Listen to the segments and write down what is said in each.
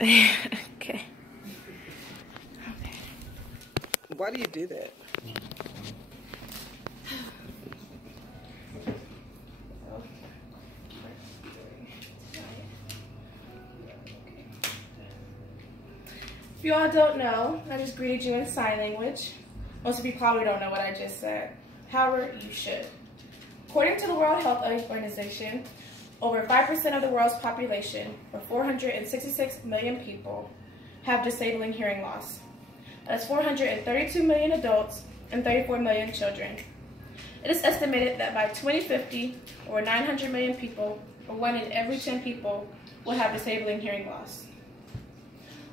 Okay. Why do you do that? If you all don't know, I just greeted you in sign language. Most of you probably don't know what I just said. However, you should. According to the World Health Organization, over 5% of the world's population, or 466 million people, have disabling hearing loss. That's 432 million adults and 34 million children. It is estimated that by 2050, over 900 million people, or 1 in every 10 people, will have disabling hearing loss.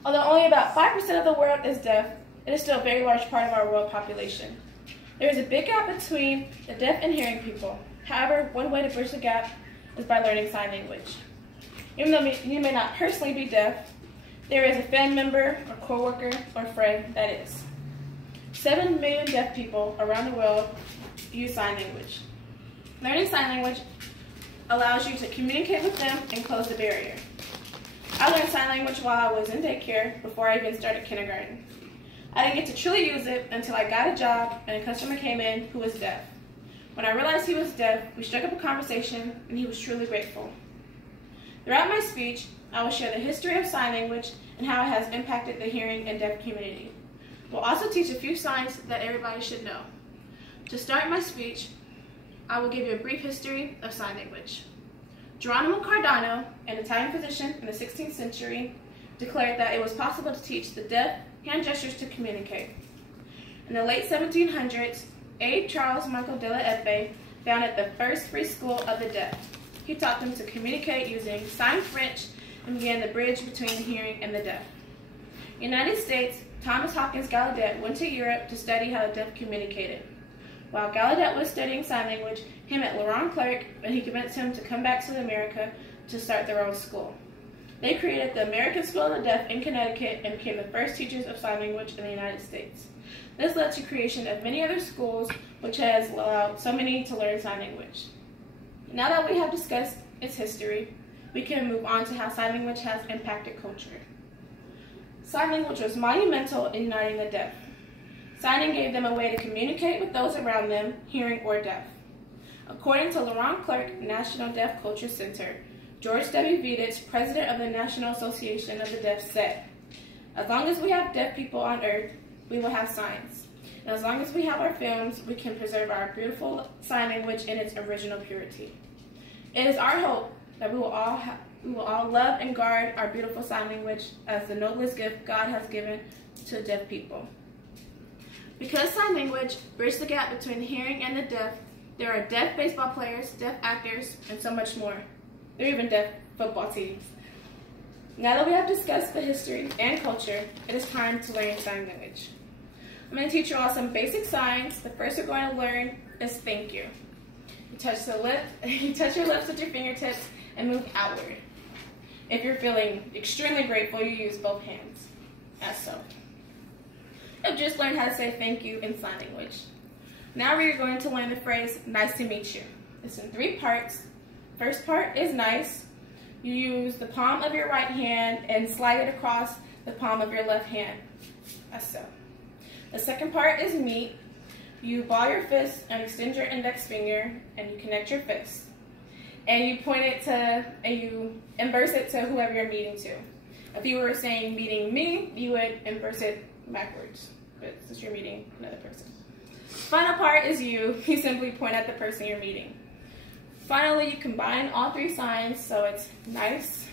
Although only about 5% of the world is deaf, it is still a very large part of our world population. There is a big gap between the deaf and hearing people. However, one way to bridge the gap is by learning sign language. Even though you may not personally be deaf, there is a family member or coworker or friend that is. 7 million deaf people around the world use sign language. Learning sign language allows you to communicate with them and close the barrier. I learned sign language while I was in daycare before I even started kindergarten. I didn't get to truly use it until I got a job and a customer came in who was deaf. When I realized he was deaf, we struck up a conversation and he was truly grateful. Throughout my speech, I will share the history of sign language and how it has impacted the hearing and deaf community. We'll also teach a few signs that everybody should know. To start my speech, I will give you a brief history of sign language. Geronimo Cardano, an Italian physician in the 16th century, declared that it was possible to teach the deaf hand gestures to communicate. In the late 1700s, A. Charles Michael de la Epe founded the first free school of the deaf. He taught them to communicate using sign French and began the bridge between the hearing and the deaf. In the United States, Thomas Hopkins Gallaudet went to Europe to study how the deaf communicated. While Gallaudet was studying sign language, he met Laurent Clerc, and he convinced him to come back to America to start their own school. They created the American School of the Deaf in Connecticut and became the first teachers of sign language in the United States. This led to creation of many other schools, which has allowed so many to learn sign language. Now that we have discussed its history, we can move on to how sign language has impacted culture. Sign language was monumental in uniting the deaf. Signing gave them a way to communicate with those around them, hearing or deaf. According to Laurent Clerc, National Deaf Culture Center, George W. Vedich, president of the National Association of the Deaf, said, "As long as we have deaf people on earth, we will have signs. And as long as we have our films, we can preserve our beautiful sign language in its original purity." It is our hope that we will all love and guard our beautiful sign language as the noblest gift God has given to deaf people. Because sign language bridges the gap between the hearing and the deaf, there are deaf baseball players, deaf actors, and so much more. There are even deaf football teams. Now that we have discussed the history and culture, it is time to learn sign language. I'm going to teach you all some basic signs. The first we're going to learn is thank you. You touch your lips with your fingertips and move outward. If you're feeling extremely grateful, you use both hands, as so. I've just learned how to say thank you in sign language. Now we are going to learn the phrase, nice to meet you. It's in 3 parts. First part is nice. You use the palm of your right hand and slide it across the palm of your left hand, as so. The second part is meet. You ball your fist and extend your index finger and you connect your fists. And you point it to, and you inverse it to whoever you're meeting to. If you were saying meeting me, you would inverse it backwards, but since you're meeting another person. Final part is you. You simply point at the person you're meeting. Finally, you combine all 3 signs, so it's nice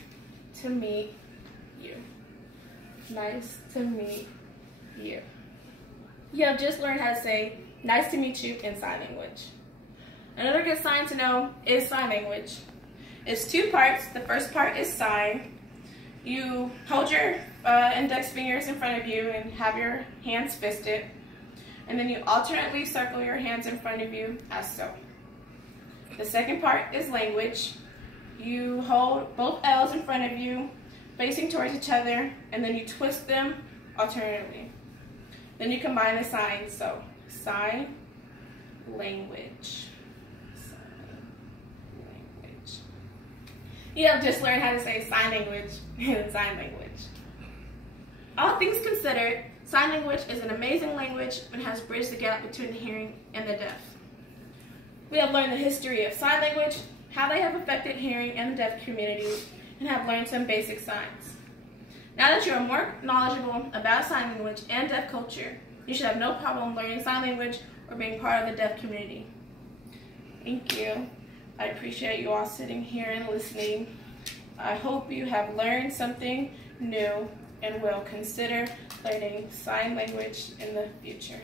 to meet you. Nice to meet you. You have just learned how to say nice to meet you in sign language. Another good sign to know is sign language. It's 2 parts. The first part is sign. You hold your index fingers in front of you and have your hands fisted. And then you alternately circle your hands in front of you as so. The second part is language. You hold both L's in front of you, facing towards each other, and then you twist them alternately. Then you combine the signs, so sign language. You have just learned how to say sign language in sign language. All things considered, sign language is an amazing language and has bridged the gap between the hearing and the deaf. We have learned the history of sign language, how they have affected hearing and the deaf communities, and have learned some basic signs. Now that you are more knowledgeable about sign language and deaf culture, you should have no problem learning sign language or being part of the deaf community. Thank you. I appreciate you all sitting here and listening. I hope you have learned something new and will consider learning sign language in the future.